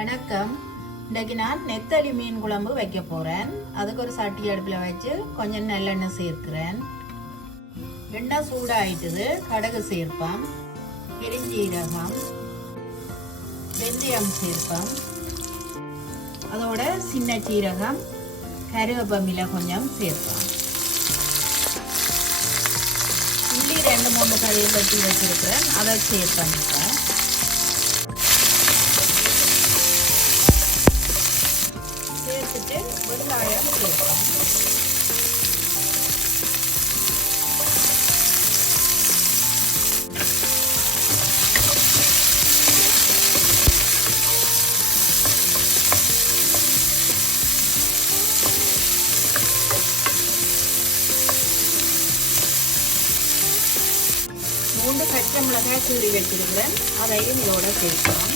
வணக்கம். இன்றைக்கு நான் நெத்தலி மீன் குழம்பு வைக்க போறேன். அதுக்கு ஒரு சட்டி அடுப்பில் வச்சு கொஞ்சம் நல்லெண்ணெய் சேர்க்கிறேன். எண்ணெய் சூடாயிட்டுது. கடுகு சேர்ப்போம், பெருஞ்சீரகம், வெந்தயம் சேர்ப்போம், அதோட சின்ன சீரகம், கருவேப்பிலை கொஞ்சம் சேர்ப்போம். உள்ளி 2-3 கறியை வெட்டி வச்சிருக்கிறேன், அதை சேர்ப்பேன். சேர்த்துட்டு வெங்காயம் சேர்ப்போம். மூன்று பச்சை மிளகாய் கீறி வச்சிருக்கிறேன், அதையும் இதோட சேர்ப்போம்.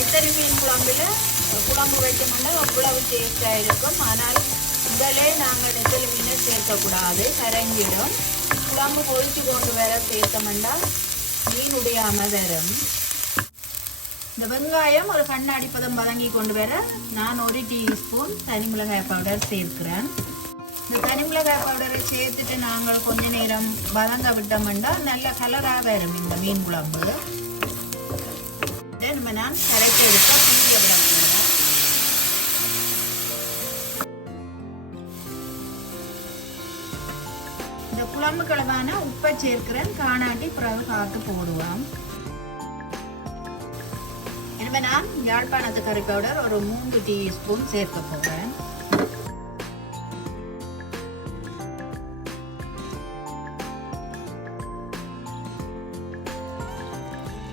நெத்தலி மீன் குழம்பு வைக்கணும்னா அவ்வளவு டேஸ்டாக இருக்கும். ஆனால் முதலே நாங்கள் நெத்தலி மீனை சேர்க்கக்கூடாது, கரைஞ்சிடும். குழம்பு கொதிச்சு கொண்டு வர சேர்த்தோம்னா மீன் உடையாமல் வரும். இந்த வெங்காயம் ஒரு கண்ணாடி பதம் வதங்கி கொண்டு வர நான் 1 டீஸ்பூன் தனி மிளகாய் பவுடர் சேர்க்கிறேன். இந்த தனி மிளகாய் பவுடரை சேர்த்துட்டு நாங்கள் கொஞ்ச நேரம் வதங்க விட்டோம்னா நல்ல கலராக வரும் இந்த மீன் குழம்பு. நம்ம நான் கரைச்சி எடுக்க தீய விடக்கூடாது. இந்த குழம்பு கிழமான உப்பை சேர்க்கிறேன், காணாட்டி பிறகு காத்து போடுவோம். எனவே நான் யாழ்ப்பாணத்து கறி பவுடர் ஒரு 3 டீஸ்பூன் சேர்க்க போகிறேன்.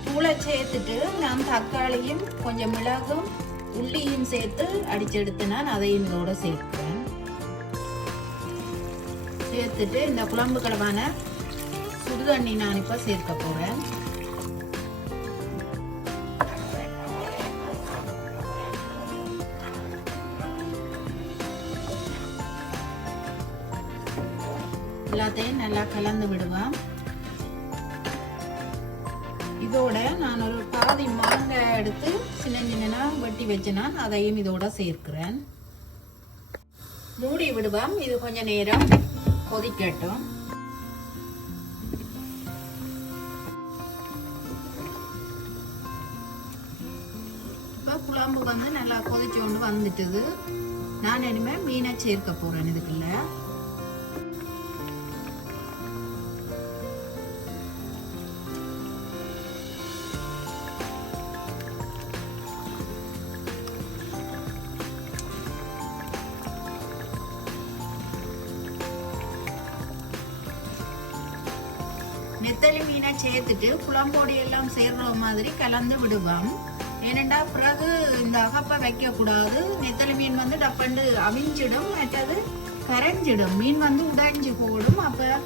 தூளை சேர்த்துட்டு நான் தக்காளியும் கொஞ்சம் மிளகும் உள்ளியும் சேர்த்து அடிச்செடுத்து நான் அதையும் இதோட சேர்க்கிறேன். சேர்த்துட்டு இந்த குழம்பு கிழமான சுடுதண்ணி நான் இப்ப சேர்க்க போறேன். எல்லாத்தையும் நல்லா கலந்து விடுவேன். இதோட நான் ஒரு பாதி மாங்காய் எடுத்து சின்ன சின்ன வெட்டி வச்சேனா அதையும் இதோட சேர்க்கிறேன். மூடி விடுவோம். இது கொஞ்ச நேரம் கொதிக்கட்டும். இப்ப குழம்பு நல்லா கொதிச்சு கொண்டு வந்துட்டுது. நான் இனிமே மீனை சேர்க்க போறேன். இதுக்குள்ள நெத்தலி மீனை சேர்த்துட்டு குழம்போடு எல்லாம் சேர்ற மாதிரி கலந்து விடுவோம். ஏனெண்டா பிறகு இந்த அகப்பை வைக்க கூடாது. நெத்தலி மீன் டப்பண்டு அவிஞ்சிடும், மற்றது கரைஞ்சிடும், மீன் உடைஞ்சு போடும். அப்ப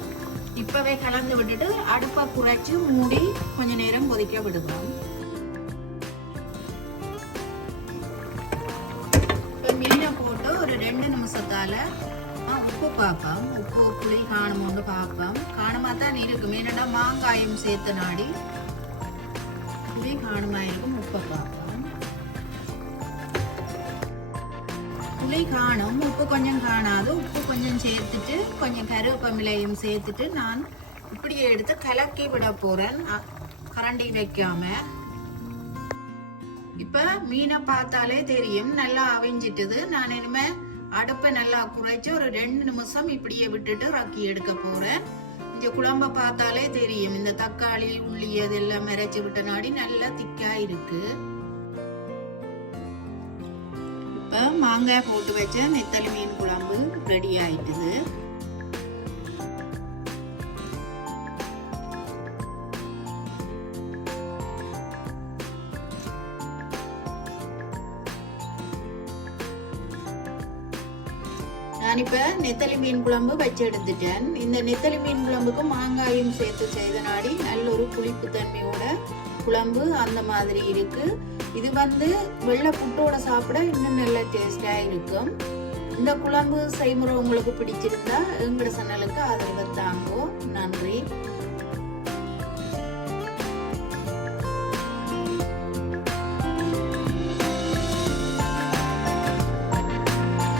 இப்பவே கலந்து விட்டுட்டு அடுப்பை குறைச்சு மூடி கொஞ்ச நேரம் கொதிக்க விடுவோம். இப்ப மீனை போட்டு ஒரு 2 நிமிஷத்தால உப்பு பார்ப்போம். உப்பு புளி காணுமோன்னு பார்ப்போம். காணுமா தான் இருக்கும், ஏன்னா மாங்காயம் சேர்த்த நாடி புளி காணுமா இருக்கும். உப்பை பார்ப்போம். புளி காணும், உப்பு கொஞ்சம் காணாது. உப்பு கொஞ்சம் சேர்த்துட்டு கொஞ்சம் கருவேப்பிலையும் சேர்த்துட்டு நான் இப்படியே எடுத்து கலக்கி விட போறேன், கரண்டி வைக்காம. இப்ப மீனை பார்த்தாலே தெரியும் நல்லா அவிஞ்சிட்டுது. நான் இனிமே அடுப்பை நல்லா குறைச்சு ஒரு 2 நிமிஷம் இப்படியே விட்டுட்டு ரக்கி எடுக்க போறேன். இந்த குழம்ப பார்த்தாலே தெரியும், இந்த தக்காளி உள்ளி அதெல்லாம் மறைச்சு விட்ட நாடி நல்லா திக்கா இருக்கு. இப்ப மாங்காய் போட்டு வச்ச நெத்தலி மீன் குழம்பு ரெடி ஆயிட்டுது. நான் இப்ப நெத்தலி மீன் குழம்பு வச்சு எடுத்துட்டேன். இந்த நெத்தலி மீன் குழம்புக்கு மாங்காயும் சேர்த்து செய்த நாடி நல்ல ஒரு புளிப்பு தன்மையோட குழம்பு அந்த மாதிரி இருக்கு. இது வெள்ளை புட்டோட சாப்பிட இன்னும் நல்ல டேஸ்டா இருக்கும். இந்த குழம்பு செய்முறை உங்களுக்கு பிடிச்சிருந்தா எங்களோட சேனலுக்கு ஆதரவு தாங்கோ.